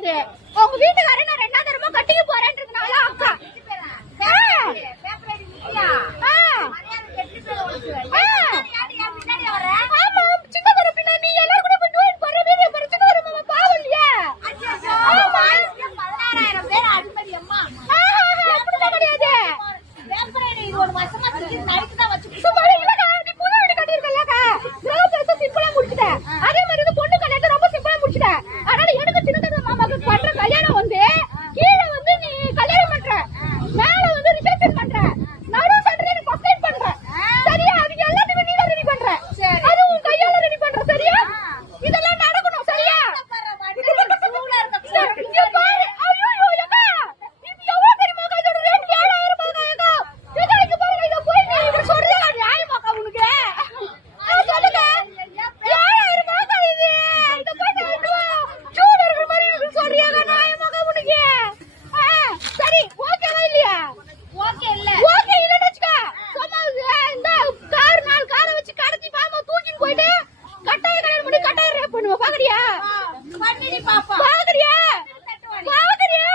கிடையாது உங்க வீட்டுக்காரர் நான் ரெண்டாவது இதெல்லாம் நடக்கணும் சரியா? போயிட்டு பண்ணுவ பாக்குறியா பாக்குறியா பாக்குறியா